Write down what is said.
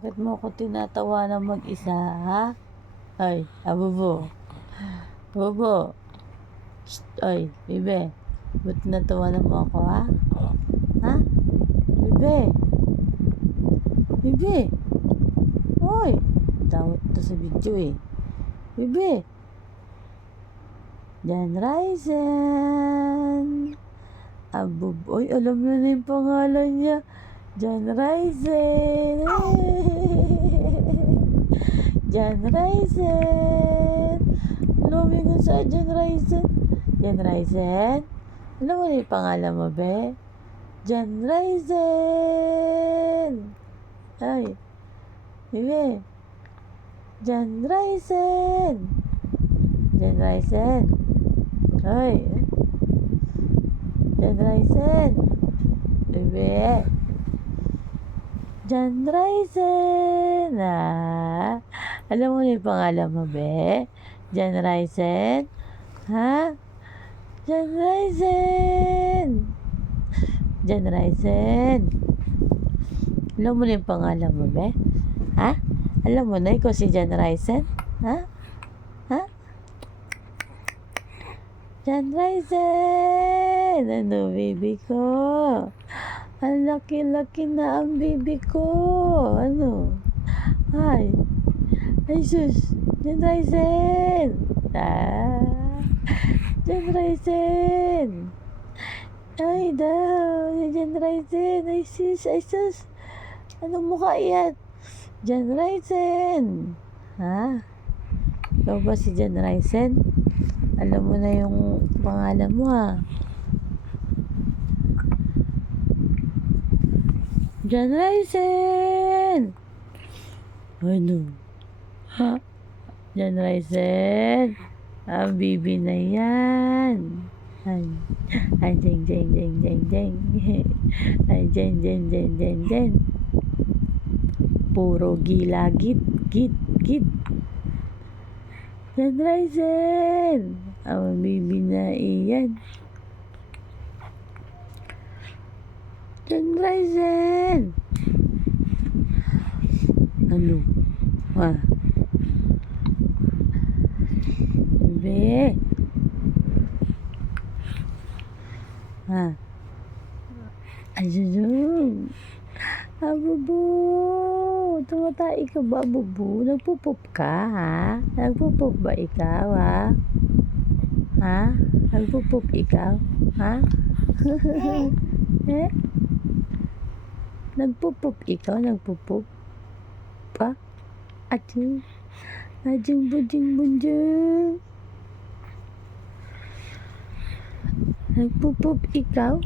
Bakit mo ako tinatawa ng mag-isa, ha? Ay, Bobo. Bobo. Shh, ay, Bebe. Ba't tinatawanan mo ako, ha? Ha? Bebe. Bebe. Oy. Tawag to sa video eh. Bebe. Jan Ryzen. Oy, alam mo na yung pangalan niya. Jan Ryzen. Jan Ryzen. Lumi ko sa Jan Ryzen. Jan Ryzen. Alam mo na yung pangalan mo, be? Jan Ryzen. Ay. Bebe. Jan Ryzen. Jan Ryzen. Ay. Jan Ryzen. Bebe. Jan Ryzen. Alam mo na yung pangalan mo, be? Jan Ryzen. Ha? Jan Ryzen. Jan Ryzen. Alam mo na yung pangalan mo, be? Ha? Alam mo na ikaw si Jan Ryzen? Ha? Ha? Jan Ryzen. Ano, baby ko? Ang laki-laki na ang baby ko. Ano? Ay. Ay, sus. Jan Ryzen. Jan Ryzen. Ay, daw. Jan Ryzen. Ay, sus. Ay, sus. Anong mukha yan? Jan Ryzen. Ha? Ikaw ba si Jan Ryzen? Alam mo na yung pangalan mo, ha? Jan Ryzen. Ano? Ha? Jan Ryzen. Ang bibi na yan. Ay, jeng, jeng, jeng, jeng, jeng. Ay, jeng, jeng, jeng, jeng, jeng. Puro gila, git, git, git. Jan Ryzen. Ang bibi na iyan. Jan Ryzen. Ano? Ha? Bebe. Ha? Ayun. Bubu. Tumatay ka ba, Bubu? Nagpupop ka, ha? Nagpupop ba ikaw, ha? Ha? Nagpupop ikaw? Ha? Eh? Nagpupop ikaw? Nagpupop? Pa? Ating? Ajing bujing bunjing. Nagpupop ikaw?